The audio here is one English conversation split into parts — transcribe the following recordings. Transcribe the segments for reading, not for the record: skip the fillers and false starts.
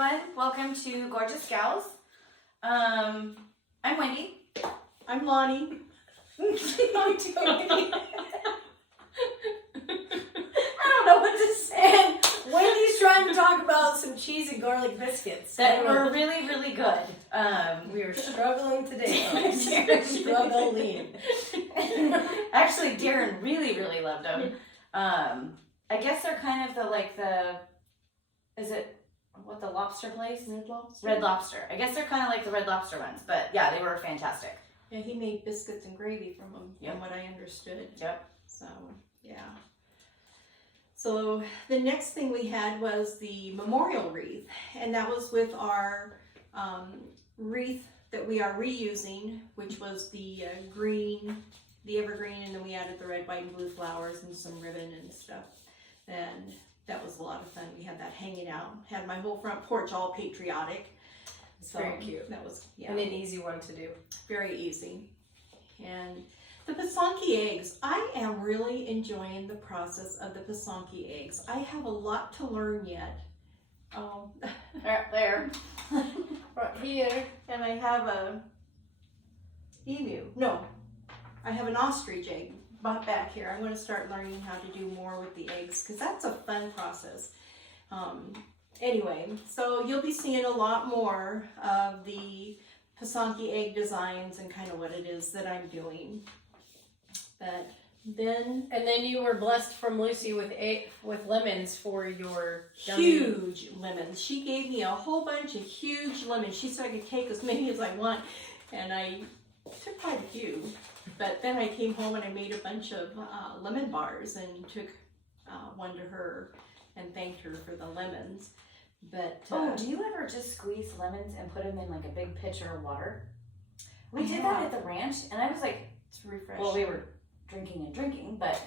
everyone. Welcome to Gorgeous Gals. I'm Wendy. I'm Lonnie. I'm Tony. I don't know what to say. Wendy's trying to talk about some cheese and garlic biscuits That were really, really good. We are struggling today. Struggling. Actually, Darren really, really loved them. I guess they're kind of is it what the lobster place? Red Lobster. Red Lobster. I guess they're kind of like the Red Lobster ones, but yeah, they were fantastic. Yeah, he made biscuits and gravy from them, Yep. from what I understood. Yep. So, yeah. So, the next thing we had was the memorial wreath, and that was with our wreath that we are reusing, which was the green, the evergreen, and then we added the red, white, and blue flowers and some ribbon and stuff. And that was a lot of fun. We had that hanging out. Had my whole front porch all patriotic. It's very cute. That was, yeah. And an easy one to do. Very easy. And the Pasonki eggs, I am really enjoying the process of the Pasonki eggs. I have a lot to learn yet. There. Right here, and I have a emu. No, I have an ostrich egg back here. I'm going to start learning how to do more with the eggs because that's a fun process. Anyway, so you'll be seeing a lot more of the Pasonki egg designs and kind of what it is that I'm doing. But then... And then you were blessed from Lucy with lemons for your huge lemons. She gave me a whole bunch of huge lemons. She said I could take as many as I want, and I took quite a few. But then I came home and I made a bunch of lemon bars and took one to her and thanked her for the lemons. But do you ever just squeeze lemons and put them in like a big pitcher of water? We did that at the ranch, and I was like, to refresh. well, we were drinking and drinking, but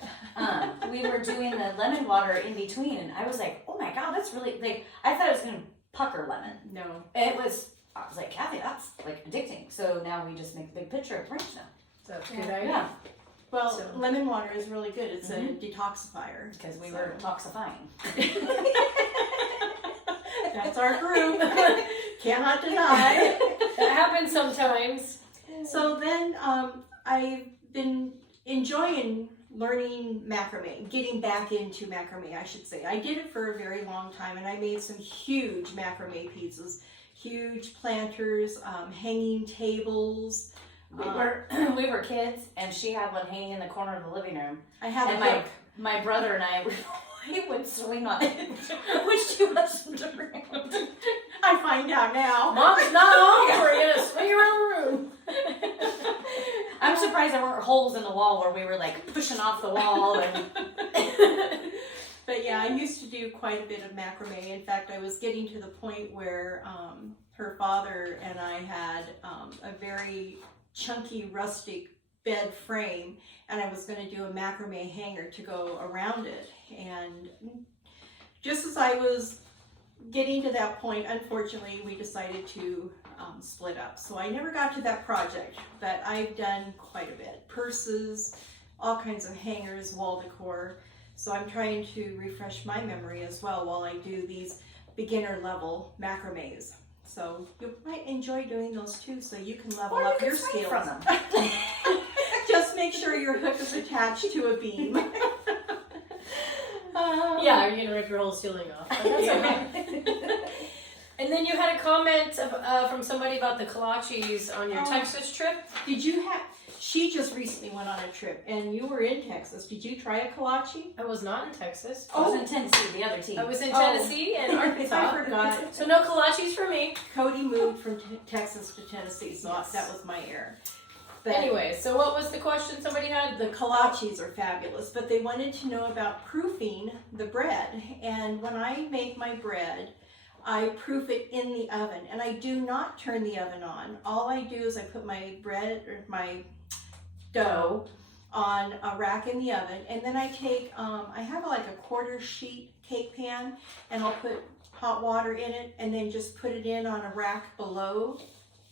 we were doing the lemon water in between, and I was like, oh my god, that's really like, I thought it was gonna pucker lemon. No. I was like, Kathy, that's like addicting. So now we just make a big pitcher at the ranch now. That's a Yeah. good idea. Yeah, Well, lemon water is really good. It's a detoxifier. because we were toxifying. That's our group. Cannot deny. That happens sometimes. So then I've been enjoying learning macrame, getting back into macrame, I should say. I did it for a very long time, and I made some huge macrame pieces, huge planters, hanging tables. We were kids, and she had one hanging in the corner of the living room. I have And a hook. my brother and I would swing on it when she wasn't around. I find out now. Mom's not home. We're gonna swing around the room. I'm surprised there weren't holes in the wall where we were like pushing off the wall. And But yeah, I used to do quite a bit of macrame. In fact, I was getting to the point where her father and I had a very chunky, rustic bed frame, and I was going to do a macrame hanger to go around it. And just as I was getting to that point, unfortunately, we decided to split up. So I never got to that project, but I've done quite a bit. Purses, all kinds of hangers, wall decor. So I'm trying to refresh my memory as well while I do these beginner level macrames. So you might enjoy doing those too, so you can level or up you your could swing skills. from them. Just make sure your hook is attached to a beam. Yeah, you're gonna rip your whole ceiling off. But that's okay. And then you had a comment from somebody about the kolaches on your Texas trip. Did you have? She just recently went on a trip, and you were in Texas. Did you try a kolache? I was not in Texas. I was in Tennessee, the other team. I was in Tennessee and Arkansas. I forgot. So no kolaches for me. Cody moved from Texas to Tennessee, so Yes. that was my error. But Anyway, so what was the question somebody had? the kolaches are fabulous, but they wanted to know about proofing the bread. And when I make my bread, I proof it in the oven, and I do not turn the oven on. All I do is I put my bread or my dough on a rack in the oven, and then I take, I have like a quarter sheet cake pan, and I'll put hot water in it, and then just put it in on a rack below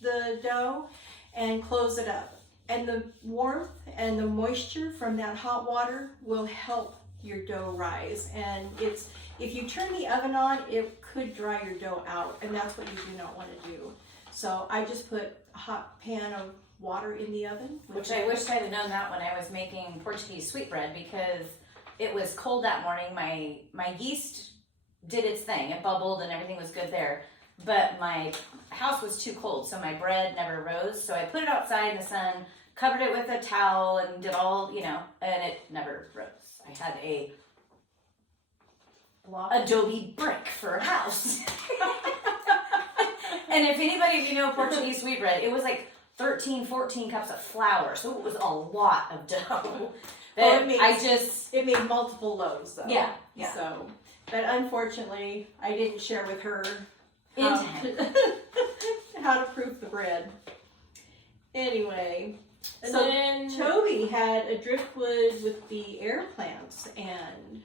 the dough, and close it up. And the warmth and the moisture from that hot water will help your dough rise. And if you turn the oven on, it could dry your dough out, and that's what you do not want to do. So I just put a hot pan of water in the oven. Which I wish I'd have known that when I was making Portuguese sweetbread, because it was cold that morning. My yeast did its thing. It bubbled and everything was good there. But my house was too cold, so my bread never rose. So I put it outside in the sun, covered it with a towel, and did all, and it never rose. I had a adobe brick for a house. And if anybody of you know Portuguese sweetbread, it was like 13, 14 cups of flour. So it was a lot of dough. It made multiple loaves, though. Yeah. So, but unfortunately, I didn't share with her how to proof the bread. Anyway, And so then Toby had a driftwood with the air plants, and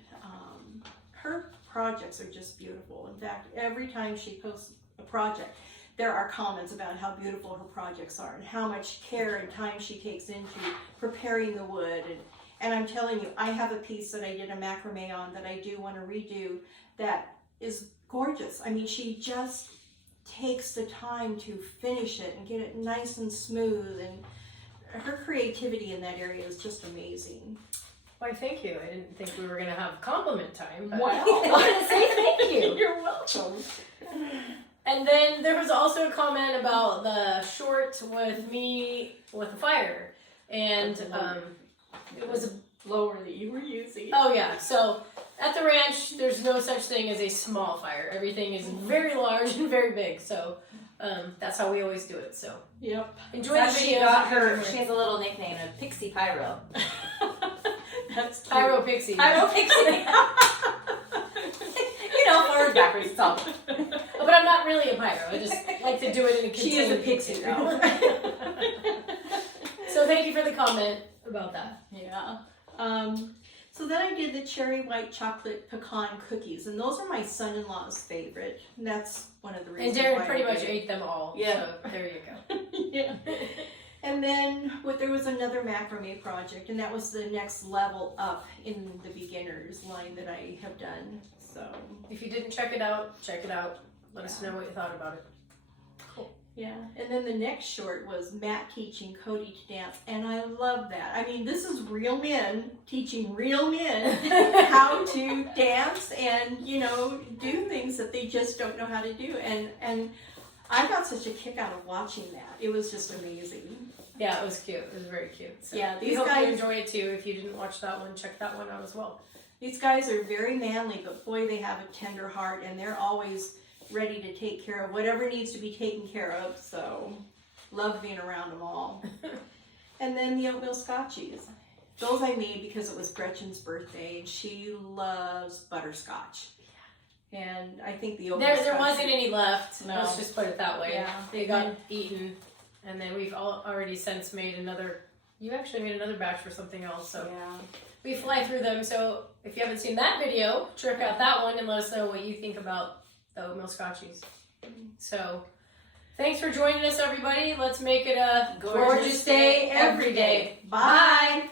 her projects are just beautiful. In fact, every time she posts a project, there are comments about how beautiful her projects are and how much care and time she takes into preparing the wood. And I'm telling you, I have a piece that I did a macrame on that I do want to redo that is gorgeous. I mean, she just takes the time to finish it and get it nice and smooth, and her creativity in that area is just amazing. why, thank you. I didn't think we were going to have compliment time. But Wow. I wanted to say thank you. You're welcome. And then there was also a comment about the short with me with the fire. And it was a Blower that you were using. oh yeah, so at the ranch, there's no such thing as a small fire. Everything is very large and very big. So that's how we always do it. So Yep. enjoy That's the she videos. got her. She has a little nickname of Pixie Pyro. That's cute. Pyro Pixie. Pyro Pixie. Forward, backwards, it's all. But I'm not really a pyro. I just like to do it in a She is a contained pixie container. now. So thank you for the comment about that. Yeah. So then I did the cherry white chocolate pecan cookies, and those are my son-in-law's favorite. And that's one of the And reasons Darren why pretty I much did it. ate them all. Yeah. So there you go. Yeah. And then there was another macrame project, and that was the next level up in the beginner's line that I have done. So If you didn't check it out, check it out. Let us know what you thought about it. yeah, and then the next short was Matt teaching Cody to dance, and I love that. I mean, this is real men teaching real men how to dance and do things that they just don't know how to do, and I got such a kick out of watching that. It was just amazing. Yeah, it was cute. It was very cute. So Yeah, we these hope you guys- enjoy it too. If you didn't watch that one, check that one out as well. These guys are very manly, but boy, they have a tender heart, and they're always ready to take care of whatever needs to be taken care of. So, love being around them all. And then the oatmeal scotchies. Those I made because it was Gretchen's birthday, and she loves butterscotch. And I think the oatmeal There scotch- wasn't any left. No. Let's just put it that way. Yeah. They got eaten, and then we've already since made another. You actually made another batch for something else, so Yeah. we fly through them. So if you haven't seen that video, check out that one and let us know what you think about the oatmeal scotchies. So thanks for joining us, everybody. Let's make it a Gorgeous day every day. Bye.